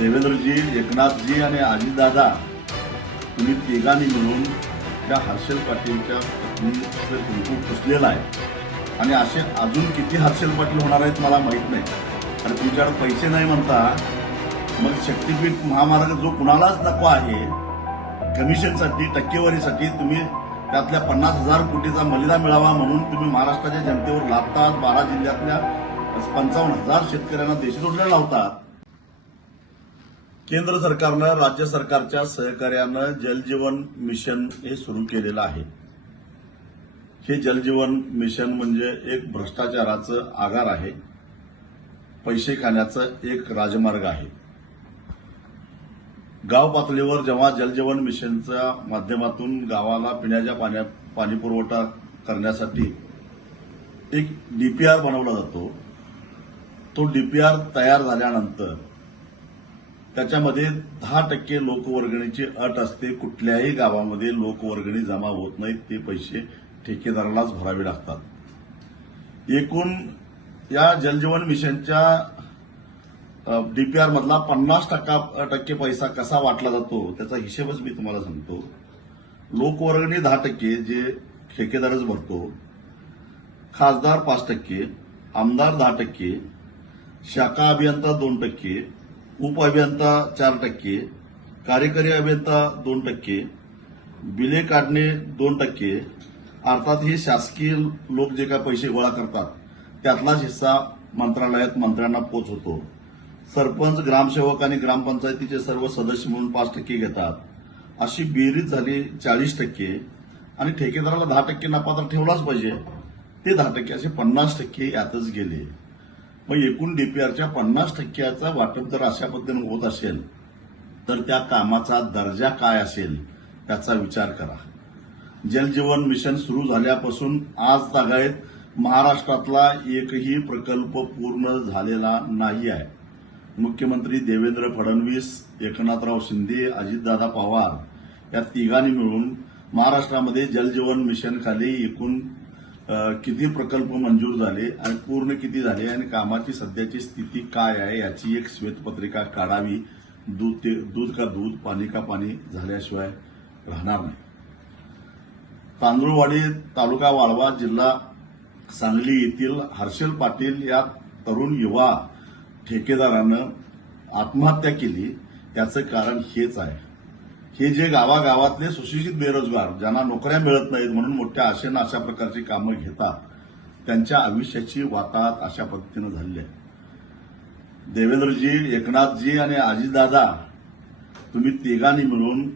देवेंद्रजी एकनाथजी आणि आजीदादा तुम्ही तिघांनी मिळून त्या हर्षल पाटीलच्या पत्नीचं कुंकू पुसलेलं आहे. आणि असे अजून किती हर्षल पाटील होणार आहेत मला माहीत नाही. आणि तुमच्याकडे पैसे नाही म्हणता मग शक्तीपीठ महामार्ग जो कुणालाच नको आहे कमिशनसाठी टक्केवारीसाठी तुम्ही त्यातल्या पन्नास हजार कोटीचा मलिदा मिळावा म्हणून तुम्ही महाराष्ट्राच्या जनतेवर लादतात बारा जिल्ह्यातल्या पंचावन्न हजार शेतकऱ्यांना देशदोडल्या लावतात. केंद्र सरकारनं राज्य सरकारच्या सहकार्यानं जलजीवन मिशन हे सुरू केलेलं आहे. हे जलजीवन मिशन म्हणजे एक भ्रष्टाचाराचं आगार आहे. पैसे खाण्याचं एक राजमार्ग आहे. गाव पातळीवर जेव्हा जलजीवन मिशनच्या माध्यमातून गावाला पिण्याच्या पाण्या पाणी पुरवठा करण्यासाठी एक डीपीआर बनवला जातो तो डीपीआर तयार झाल्यानंतर त्याच्यामध्ये दहा टक्के लोकवर्गणीची अट असते. कुठल्याही गावामध्ये लोकवर्गणी जमा होत नाहीत. ते पैसे ठेकेदारालाच भरावे लागतात. एकूण या जलजीवन मिशनच्या डीपीआर मधला पन्नास टक्का टक्के पैसा कसा वाटला जातो त्याचा हिशेबच मी तुम्हाला सांगतो. लोकवर्गणी दहा टक्के जे ठेकेदारच भरतो. खासदार पाच टक्के आमदार दहा टक्के शाखा अभियंता दोन टक्के उप अभियंता चार टक्के कार्यकारी अभियंता दोन टक्के बिले काढणे दोन टक्के. अर्थात हे शासकीय लोक जे काय पैसे गोळा करतात त्यातलाच हिस्सा मंत्रालयात मंत्र्यांना पोचवतो. सरपंच ग्रामसेवक आणि ग्रामपंचायतीचे सर्व सदस्य म्हणून पाच टक्के घेतात. अशी बेरीज झाली चाळीस टक्के आणि ठेकेदाराला दहा टक्के नफा तर ठेवलाच पाहिजे. ते दहा टक्के असे पन्नास टक्के यातच गेले. मग एकूण डीपीआरच्या पन्नास टक्क्याचा वाटप जर अशा पद्धतीने होत असेल तर त्या कामाचा दर्जा काय असेल त्याचा विचार करा. जलजीवन मिशन सुरू झाल्यापासून आज तागायत महाराष्ट्रातला एकही प्रकल्प पूर्ण झालेला नाही आहे. मुख्यमंत्री देवेंद्र फडणवीस एकनाथराव शिंदे अजितदादा पवार या तिघांनी मिळून महाराष्ट्रामध्ये जलजीवन मिशन खाली एकूण किती प्रकल्प मंजूर झाले आणि पूर्ण किती झाले आणि कामाची सध्याची स्थिती काय आहे याची एक श्वेतपत्रिका काढावी. दूध ते दूध का दूध पाणी का पाणी झाल्याशिवाय राहणार नाही. तांदूळवाडी तालुका वाळवा जिल्हा सांगली येथील हर्षल पाटील या तरुण युवा ठेकेदारानं आत्महत्या केली. त्याचं कारण हेच आहे. हे जे गावागावातले सुशिक्षित बेरोजगार ज्यांना नोकऱ्या मिळत नाहीत म्हणून मोठ्या आशेनं अशा प्रकारची कामं घेतात त्यांच्या आयुष्याची वाताहत अशा पद्धतीनं झाली आहे. देवेंद्रजी एकनाथजी आणि आजीदादा तुम्ही तिघांनी मिळून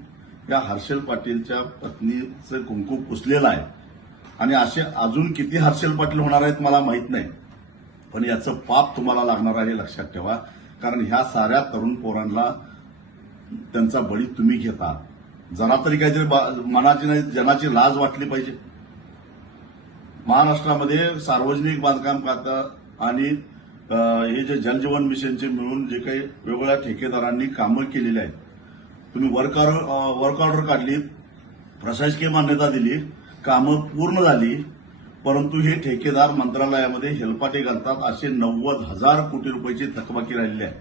या हर्षल पाटीलच्या पत्नीचं कुंकू पुसलेलं आहे. आणि असे अजून किती हर्षल पाटील होणार आहेत मला माहीत नाही. पण याचं पाप तुम्हाला लागणार आहे लक्षात ठेवा. कारण ह्या साऱ्या तरुण पोरांना त्यांचा बळी तुम्ही घेता. जरा तरी काहीतरी बा- मनाची नाही जनाची लाज वाटली पाहिजे. महाराष्ट्रामध्ये सार्वजनिक बांधकाम खातं आणि हे जे जलजीवन मिशनचे मिळून जे काही वेगवेगळ्या ठेकेदारांनी कामं केलेली आहेत. तुम्ही वर्क वर्क ऑर्डर काढली प्रशासकीय मान्यता दिली कामं पूर्ण झाली परंतु हे ठेकेदार मंत्रालयामध्ये हेलपाटे घालतात असे नव्वद हजार कोटी रुपयाची थकबाकी राहिलेली आहे.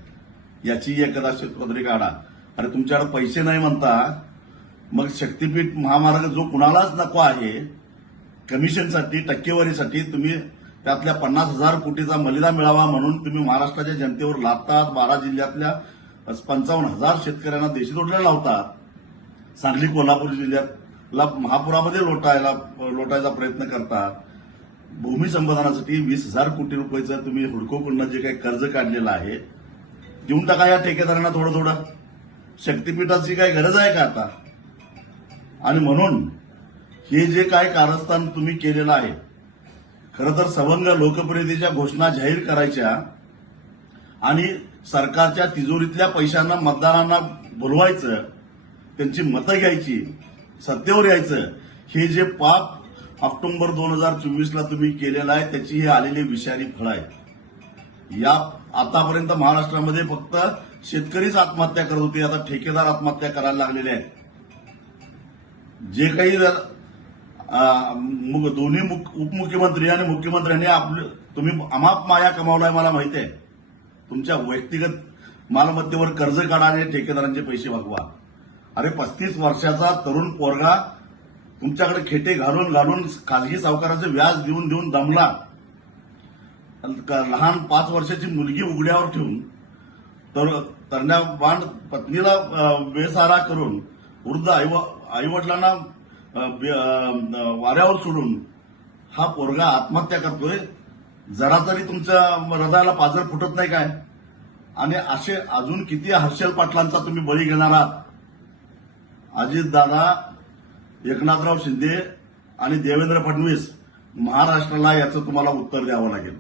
याची एखादा शेतपत्री काढा. अरे तुमच्याकडे पैसे नाही म्हणता मग शक्तीपीठ महामार्ग जो कुणालाच नको आहे कमिशनसाठी टक्केवारीसाठी तुम्ही त्यातल्या पन्नास हजार कोटीचा मलिदा मिळावा म्हणून तुम्ही महाराष्ट्राच्या जनतेवर लादतात बारा जिल्ह्यातल्या पंचावन्न हजार शेतकऱ्यांना देशदोडल्या लावतात. सांगली कोल्हापूर जिल्ह्यातला महापुरामध्ये लोटायला लोटायचा प्रयत्न करतात. भूमी संपादनासाठी वीस हजार कोटी रुपयाचं तुम्ही हुडकोकडनं जे काही कर्ज काढलेलं आहे देऊन टाका या ठेकेदारांना थोडं थोडं. शक्तिपीठाची काही गरज आहे का आता? आणि म्हणून हे जे काय कारस्थान तुम्ही केलेलं आहे खरं तर सवंग लोकप्रियतेच्या घोषणा जाहीर करायच्या आणि सरकारच्या तिजोरीतल्या पैशांना मतदारांना बोलवायचं त्यांची मतं घ्यायची सत्तेवर यायचं हे जे पाप ऑक्टोबर दोन हजार चोवीसला तुम्ही केलेलं आहे त्याची हे आलेली विषारी फळ आहे या आतापर्यंत महाराष्ट्रामध्ये फक्त शेतकरीच आत्महत्या करत होते. आता ठेकेदार आत्महत्या करायला लागलेले आहेत. जे काही जर, दोन्ही मुख- उपमुख्यमंत्री आणि मुख्यमंत्र्यांनी आपलं तुम्ही अमाप माया कमावलाय मला माहिती आहे. तुमच्या व्यक्तिगत मालमत्तेवर कर्ज काढा आणि ठेकेदारांचे पैसे मागवा अरे पस्तीस वर्षाचा तरुण पोरगा तुमच्याकडे खेटे घालून घालून खाजगी सावकाराचं व्याज देऊन देऊन दमला. लहान पाच वर्षाची मुलगी उघड्यावर ठेवून तर तरण्याबाण पत्नीला बेसारा करून वृद्ध आई आईवडिलांना वाऱ्यावर सोडून हा पोरगा आत्महत्या करतोय. जरा तरी तुमच्या हृदयाला पाजर फुटत नाही काय? आणि असे अजून किती हर्षल पाटलांचा तुम्ही बळी घेणार आहात? अजितदादा एकनाथराव शिंदे आणि देवेंद्र फडणवीस महाराष्ट्राला याचं तुम्हाला उत्तर द्यावं लागेल.